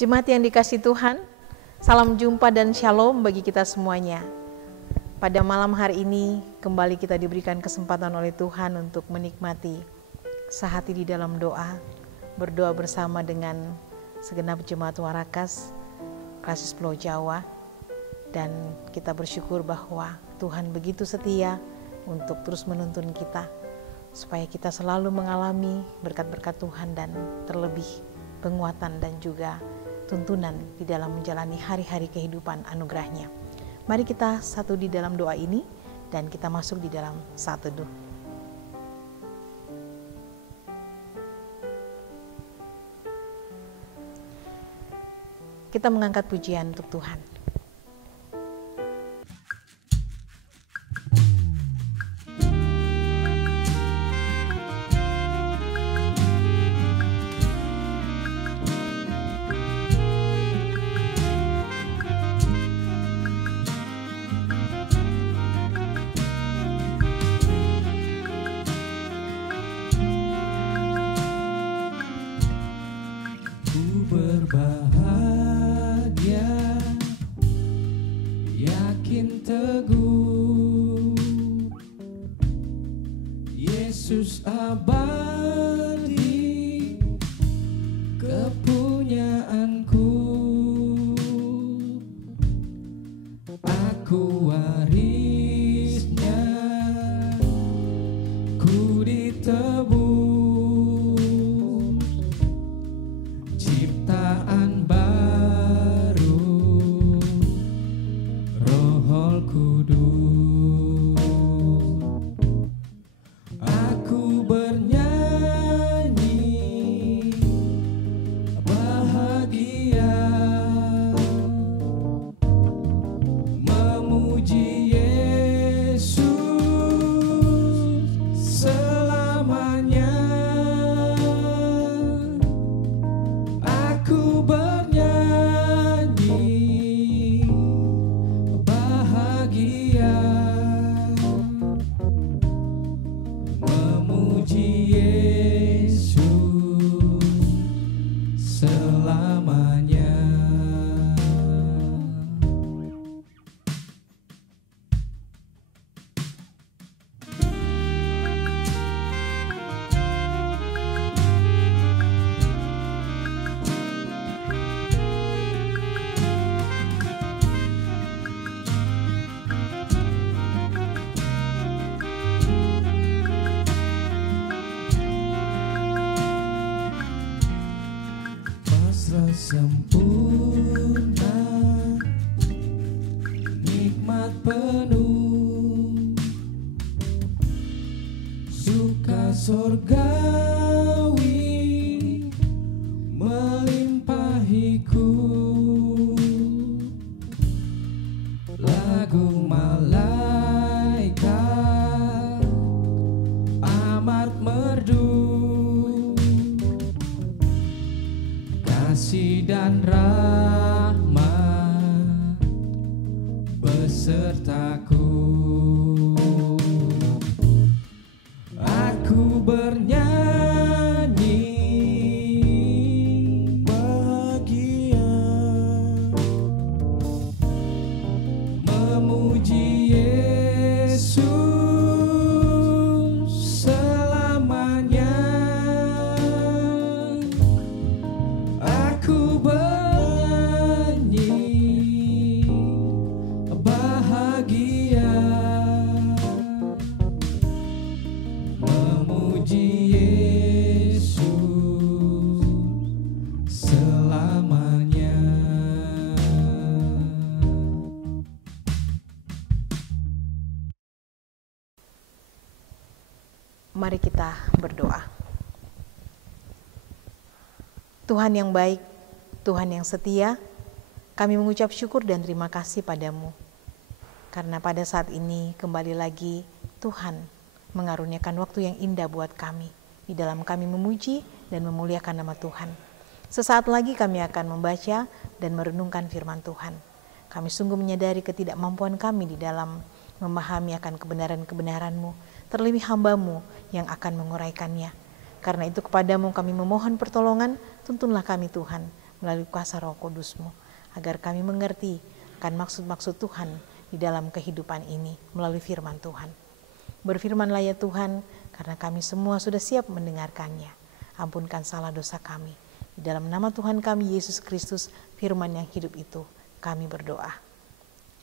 Jemaat yang dikasihi Tuhan, salam jumpa dan shalom bagi kita semuanya. Pada malam hari ini kembali kita diberikan kesempatan oleh Tuhan untuk menikmati sehati di dalam doa, berdoa bersama dengan segenap jemaat Warakas, Krasis Pulau Jawa, dan kita bersyukur bahwa Tuhan begitu setia untuk terus menuntun kita, supaya kita selalu mengalami berkat-berkat Tuhan dan terlebih penguatan dan juga tuntunan di dalam menjalani hari-hari kehidupan anugerahnya. Mari kita satu di dalam doa ini dan kita masuk di dalam saat teduh. Kita mengangkat pujian untuk Tuhan. Yesus abadi kepunyaanku, aku warisnya, ku ditebus, ciptaan baru, Roh Kudus. Aku bernyanyi bahagia, memuji Yesus selamanya. Aku bernyanyi bahagia, memuji Yesus selamanya. Pasrah sempurna, nikmat penuh, suka sorgawi melimpahiku, lagu malaikat amat merdu, kasih dan rahmat besertaku. Aku bernyanyi bahagia, memuji Yesus selamanya. Aku bernyanyi bahagia, memuji Yesus selamanya. Mari kita berdoa. Tuhan yang baik, Tuhan yang setia, kami mengucap syukur dan terima kasih padamu. Karena pada saat ini kembali lagi Tuhan mengaruniakan waktu yang indah buat kami, di dalam kami memuji dan memuliakan nama Tuhan. Sesaat lagi kami akan membaca dan merenungkan firman Tuhan. Kami sungguh menyadari ketidakmampuan kami di dalam memahami akan kebenaran-kebenaran-Mu, terlebih hamba-Mu yang akan menguraikannya. Karena itu kepadamu kami memohon pertolongan, tuntunlah kami Tuhan, melalui kuasa Roh Kudus-Mu, agar kami mengerti akan maksud-maksud Tuhan di dalam kehidupan ini melalui firman Tuhan. Berfirmanlah ya Tuhan, karena kami semua sudah siap mendengarkannya. Ampunkan salah dosa kami. Di dalam nama Tuhan kami Yesus Kristus, firman yang hidup itu, kami berdoa.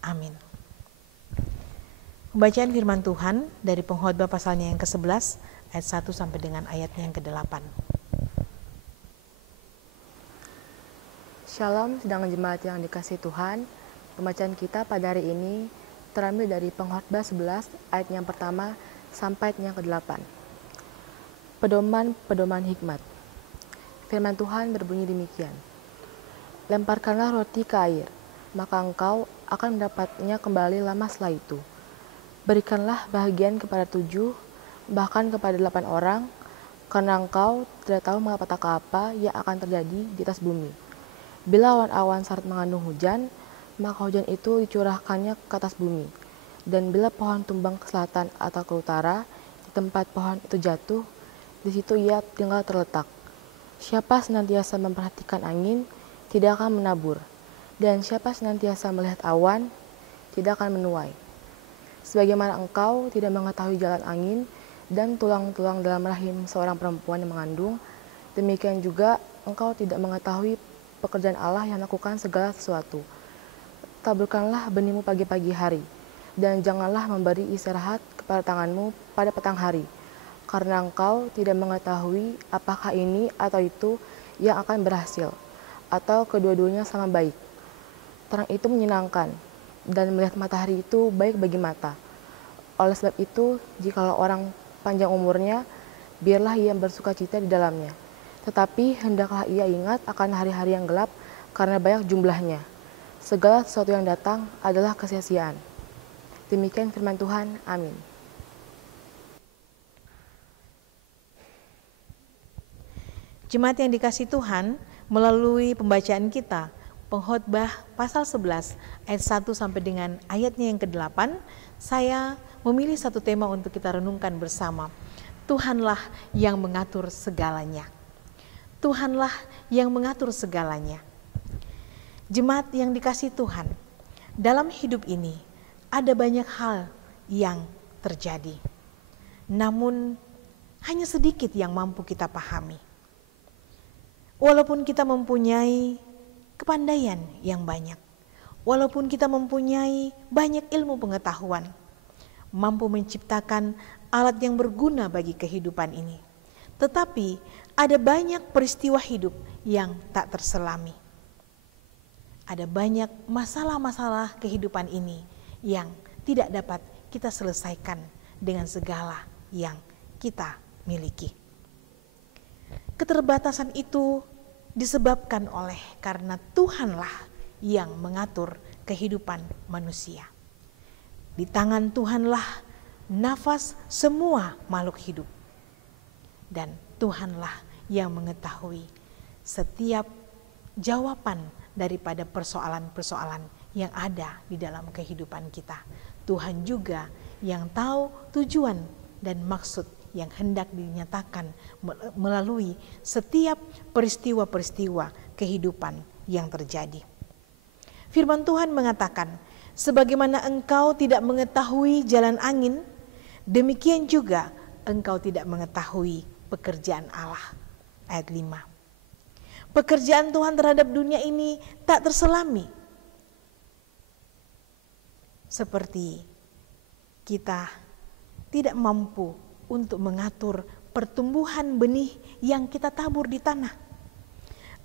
Amin. Pembacaan firman Tuhan dari Pengkhotbah pasalnya yang ke-11 ayat 1 sampai dengan ayatnya yang ke-8. Shalom sedang jemaat yang dikasihi Tuhan. Pembacaan kita pada hari ini terambil dari Pengkhotbah 11 ayat yang pertama sampai ayat yang ke-8. Pedoman-pedoman hikmat. Firman Tuhan berbunyi demikian. Lemparkanlah roti ke air, maka engkau akan mendapatnya kembali lama setelah itu. Berikanlah bahagian kepada 7, bahkan kepada 8 orang, karena engkau tidak tahu mengapa apa yang akan terjadi di atas bumi. Bila awan-awan syarat mengandung hujan, maka hujan itu dicurahkannya ke atas bumi. Dan bila pohon tumbang ke selatan atau ke utara, di tempat pohon itu jatuh, di situ ia tinggal terletak. Siapa senantiasa memperhatikan angin, tidak akan menabur. Dan siapa senantiasa melihat awan, tidak akan menuai. Sebagaimana engkau tidak mengetahui jalan angin dan tulang-tulang dalam rahim seorang perempuan yang mengandung, demikian juga engkau tidak mengetahui pekerjaan Allah yang melakukan segala sesuatu. Taburkanlah benihmu pagi-pagi hari, dan janganlah memberi istirahat kepada tanganmu pada petang hari, karena engkau tidak mengetahui apakah ini atau itu yang akan berhasil, atau kedua-duanya sama baik. Terang itu menyenangkan, dan melihat matahari itu baik bagi mata. Oleh sebab itu, jikalau orang panjang umurnya, biarlah ia bersuka cita di dalamnya. Tetapi hendaklah ia ingat akan hari-hari yang gelap, karena banyak jumlahnya. Segala sesuatu yang datang adalah kesia-siaan. Demikian firman Tuhan, amin. Jemaat yang dikasihi Tuhan, melalui pembacaan kita, Pengkhotbah pasal 11 ayat 1 sampai dengan ayatnya yang ke-8, saya memilih satu tema untuk kita renungkan bersama. Tuhanlah yang mengatur segalanya. Tuhanlah yang mengatur segalanya. Jemaat yang dikasihi Tuhan, dalam hidup ini ada banyak hal yang terjadi. Namun hanya sedikit yang mampu kita pahami. Walaupun kita mempunyai kepandaian yang banyak, walaupun kita mempunyai banyak ilmu pengetahuan, mampu menciptakan alat yang berguna bagi kehidupan ini, tetapi ada banyak peristiwa hidup yang tak terselami. Ada banyak masalah-masalah kehidupan ini yang tidak dapat kita selesaikan dengan segala yang kita miliki. Keterbatasan itu disebabkan oleh karena Tuhanlah yang mengatur kehidupan manusia. Di tangan Tuhanlah nafas semua makhluk hidup. Dan Tuhanlah yang mengetahui setiap jawaban daripada persoalan-persoalan yang ada di dalam kehidupan kita. Tuhan juga yang tahu tujuan dan maksud yang hendak dinyatakan melalui setiap peristiwa-peristiwa kehidupan yang terjadi. Firman Tuhan mengatakan, sebagaimana engkau tidak mengetahui jalan angin, demikian juga engkau tidak mengetahui pekerjaan Allah. Ayat 5. Pekerjaan Tuhan terhadap dunia ini tak terselami. Seperti kita tidak mampu untuk mengatur pertumbuhan benih yang kita tabur di tanah,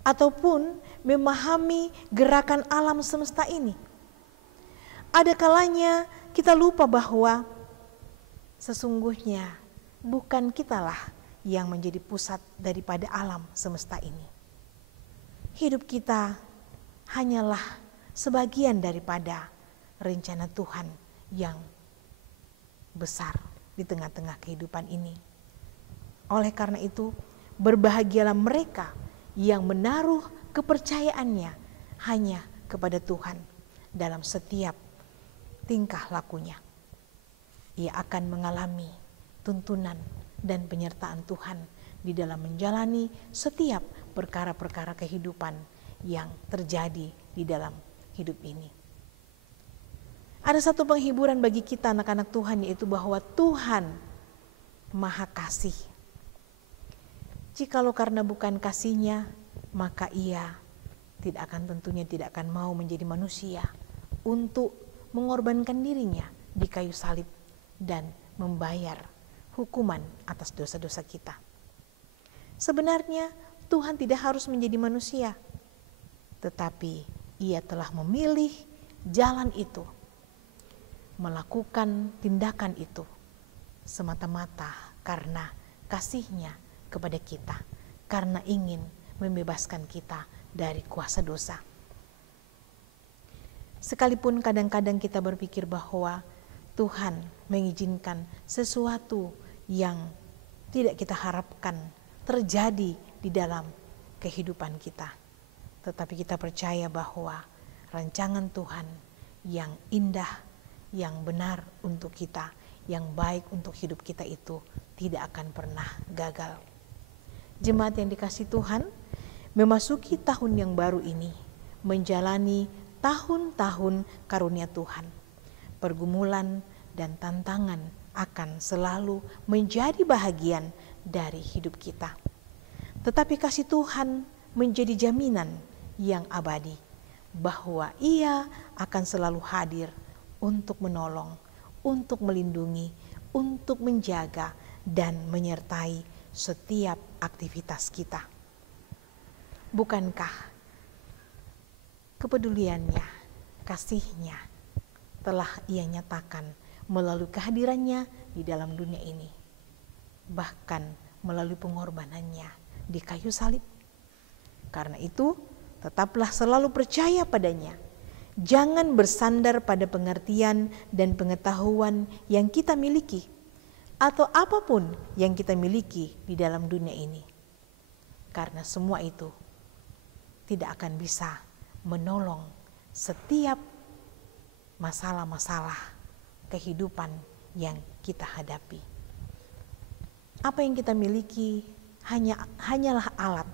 ataupun memahami gerakan alam semesta ini. Ada kalanya kita lupa bahwa sesungguhnya bukan kitalah yang menjadi pusat daripada alam semesta ini. Hidup kita hanyalah sebagian daripada rencana Tuhan yang besar di tengah-tengah kehidupan ini. Oleh karena itu, berbahagialah mereka yang menaruh kepercayaannya hanya kepada Tuhan dalam setiap tingkah lakunya. Ia akan mengalami tuntunan dan penyertaan Tuhan di dalam menjalani setiap perkara-perkara kehidupan yang terjadi di dalam hidup ini. Ada satu penghiburan bagi kita anak-anak Tuhan, yaitu bahwa Tuhan Maha Kasih. Jikalau karena bukan kasih-Nya, maka Ia tentunya tidak akan mau menjadi manusia untuk mengorbankan dirinya di kayu salib dan membayar hukuman atas dosa-dosa kita. Sebenarnya Tuhan tidak harus menjadi manusia, tetapi Ia telah memilih jalan itu, melakukan tindakan itu semata-mata karena kasih-Nya kepada kita, karena ingin membebaskan kita dari kuasa dosa. Sekalipun kadang-kadang kita berpikir bahwa Tuhan mengizinkan sesuatu yang tidak kita harapkan terjadi di dalam kehidupan kita, tetapi kita percaya bahwa rancangan Tuhan yang indah, yang benar untuk kita, yang baik untuk hidup kita itu tidak akan pernah gagal. Jemaat yang dikasihi Tuhan, memasuki tahun yang baru ini, menjalani tahun-tahun karunia Tuhan. Pergumulan dan tantangan akan selalu menjadi bahagian dari hidup kita. Tetapi kasih Tuhan menjadi jaminan yang abadi, bahwa Ia akan selalu hadir untuk menolong, untuk melindungi, untuk menjaga dan menyertai setiap aktivitas kita. Bukankah kepeduliannya, kasih-Nya telah Ia nyatakan melalui kehadirannya di dalam dunia ini, bahkan melalui pengorbanannya di kayu salib. Karena itu, tetaplah selalu percaya padanya. Jangan bersandar pada pengertian dan pengetahuan yang kita miliki, atau apapun yang kita miliki di dalam dunia ini. Karena semua itu tidak akan bisa menolong setiap masalah-masalah kehidupan yang kita hadapi. Apa yang kita miliki hanyalah alat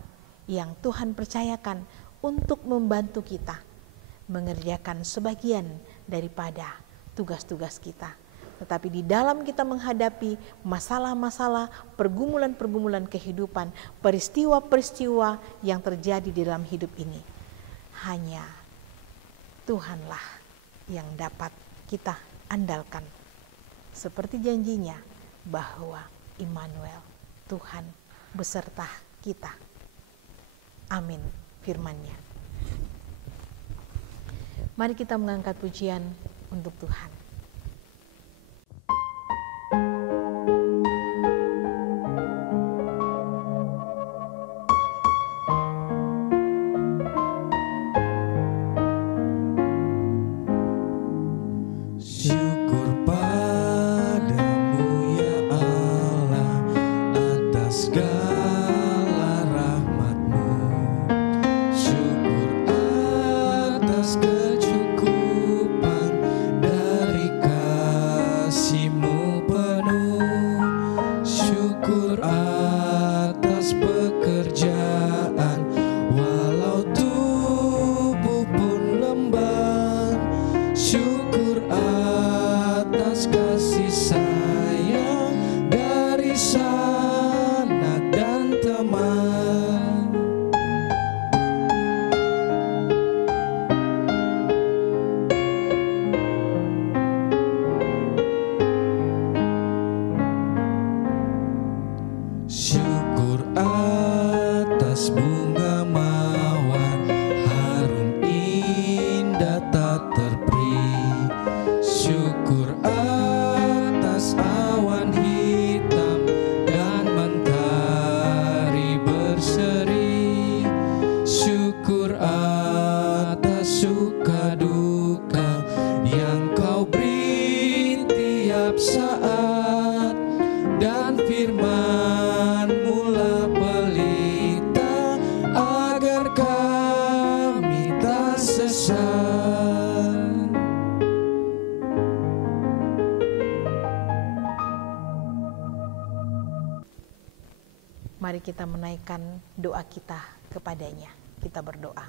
yang Tuhan percayakan untuk membantu kita mengerjakan sebagian daripada tugas-tugas kita. Tetapi di dalam kita menghadapi masalah-masalah, pergumulan-pergumulan kehidupan, peristiwa-peristiwa yang terjadi di dalam hidup ini, hanya Tuhanlah yang dapat kita andalkan. Seperti janjinya bahwa Immanuel, Tuhan beserta kita. Amin firman-Nya. Mari kita mengangkat pujian untuk Tuhan. Syukur padamu ya Allah atas segala rahmat-Mu. Syukur atas kecukupan dari kasih-Mu penuh. Syukur atas pekerjaan walau tubuh pun lemah. Syukur atas kasih sayang dari sanak dan teman. Syukur atas bunga mawar harum indah tak terperi. Syukur atas awan hitam dan mentari berseri. Syukur atas suka duka yang Kau beri tiap saat, dan firman mula pelita agar kami tak sesat. Mari kita menaikkan doa kita kepadanya. Kita berdoa.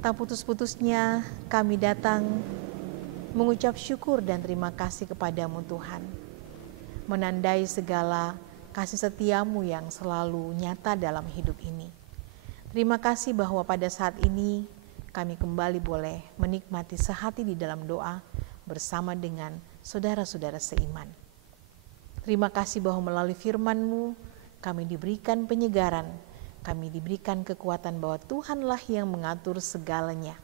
Tak putus-putusnya kami datang mengucap syukur dan terima kasih kepadamu Tuhan, menandai segala kasih setiamu yang selalu nyata dalam hidup ini. Terima kasih bahwa pada saat ini kami kembali boleh menikmati sehati di dalam doa bersama dengan saudara-saudara seiman. Terima kasih bahwa melalui firman-Mu kami diberikan penyegaran, kami diberikan kekuatan bahwa Tuhanlah yang mengatur segalanya.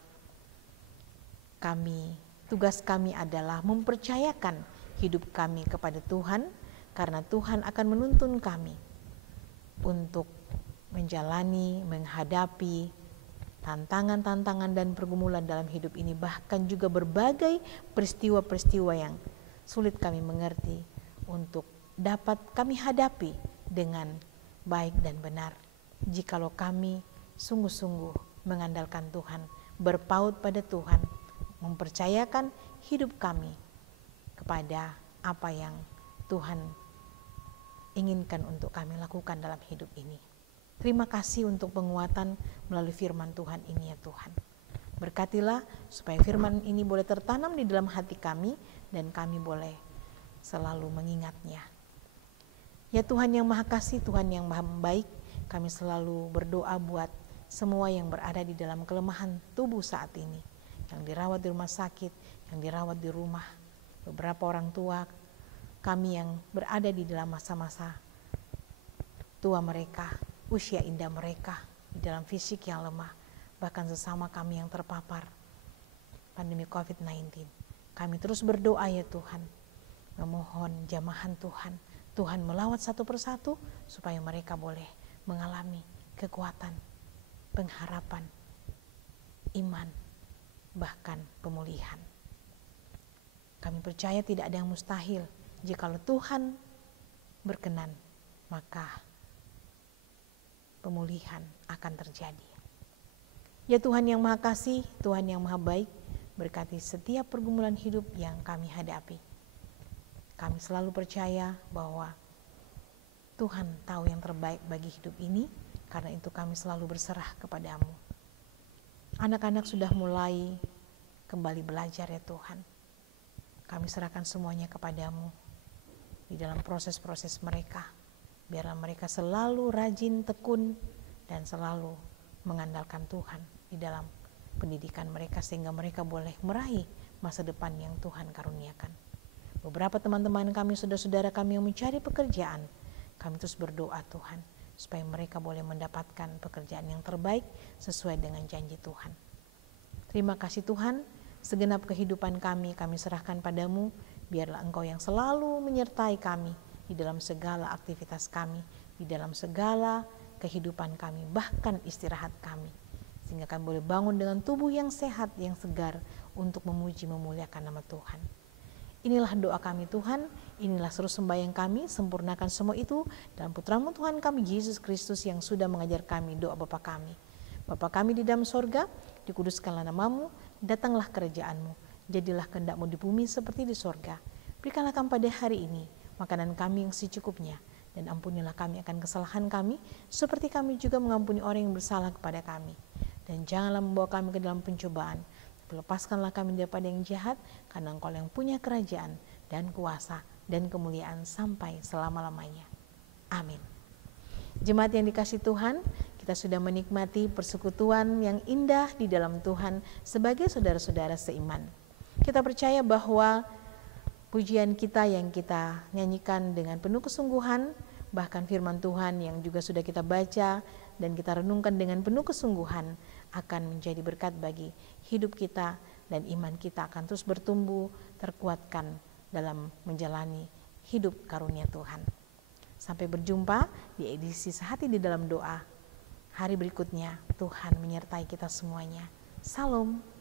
Tugas kami adalah mempercayakan hidup kami kepada Tuhan, karena Tuhan akan menuntun kami untuk menjalani, menghadapi tantangan-tantangan dan pergumulan dalam hidup ini, bahkan juga berbagai peristiwa-peristiwa yang sulit kami mengerti untuk dapat kami hadapi dengan baik dan benar. Jikalau kami sungguh-sungguh mengandalkan Tuhan, berpaut pada Tuhan, mempercayakan hidup kami kepada apa yang Tuhan inginkan untuk kami lakukan dalam hidup ini. Terima kasih untuk penguatan melalui firman Tuhan ini ya Tuhan. Berkatilah supaya firman ini boleh tertanam di dalam hati kami dan kami boleh selalu mengingatnya. Ya Tuhan yang Maha Kasih, Tuhan yang Maha Baik, kami selalu berdoa buat semua yang berada di dalam kelemahan tubuh saat ini, yang dirawat di rumah sakit, yang dirawat di rumah, beberapa orang tua kami yang berada di dalam masa-masa tua mereka, usia indah mereka, di dalam fisik yang lemah, bahkan sesama kami yang terpapar pandemi COVID-19. Kami terus berdoa ya Tuhan, memohon jamahan Tuhan melawat satu persatu supaya mereka boleh mengalami kekuatan, pengharapan, iman, bahkan pemulihan. Kami percaya tidak ada yang mustahil. Jikalau Tuhan berkenan, maka pemulihan akan terjadi. Ya Tuhan yang Maha Kasih, Tuhan yang Maha Baik, berkati setiap pergumulan hidup yang kami hadapi. Kami selalu percaya bahwa Tuhan tahu yang terbaik bagi hidup ini, karena itu kami selalu berserah kepadamu. Anak-anak sudah mulai kembali belajar ya Tuhan. Kami serahkan semuanya kepadamu di dalam proses-proses mereka. Biarlah mereka selalu rajin, tekun, dan selalu mengandalkan Tuhan di dalam pendidikan mereka, sehingga mereka boleh meraih masa depan yang Tuhan karuniakan. Beberapa teman-teman kami, saudara-saudara kami yang mencari pekerjaan, kami terus berdoa Tuhan, supaya mereka boleh mendapatkan pekerjaan yang terbaik sesuai dengan janji Tuhan. Terima kasih Tuhan, segenap kehidupan kami serahkan padamu. Biarlah Engkau yang selalu menyertai kami di dalam segala aktivitas kami, di dalam segala kehidupan kami, bahkan istirahat kami, sehingga kami boleh bangun dengan tubuh yang sehat, yang segar, untuk memuji memuliakan nama Tuhan. Inilah doa kami Tuhan, inilah seru sembahyang kami, sempurnakan semua itu dalam Putra-Mu Tuhan kami Yesus Kristus yang sudah mengajar kami doa Bapa kami. Bapa kami di dalam sorga, dikuduskanlah nama-Mu, datanglah kerajaan-Mu, jadilah kehendak-Mu di bumi seperti di sorga. Berikanlah kami pada hari ini makanan kami yang secukupnya, dan ampunilah kami akan kesalahan kami, seperti kami juga mengampuni orang yang bersalah kepada kami. Dan janganlah membawa kami ke dalam pencobaan, tapi lepaskanlah kami daripada yang jahat, karena Engkau yang punya kerajaan dan kuasa dan kemuliaan sampai selama-lamanya. Amin. Jemaat yang dikasihi Tuhan, kita sudah menikmati persekutuan yang indah di dalam Tuhan sebagai saudara-saudara seiman. Kita percaya bahwa pujian kita yang kita nyanyikan dengan penuh kesungguhan, bahkan firman Tuhan yang juga sudah kita baca dan kita renungkan dengan penuh kesungguhan, akan menjadi berkat bagi hidup kita, dan iman kita akan terus bertumbuh, terkuatkan dalam menjalani hidup karunia Tuhan. Sampai berjumpa di edisi Sehati di dalam Doa hari berikutnya. Tuhan menyertai kita semuanya. Salam.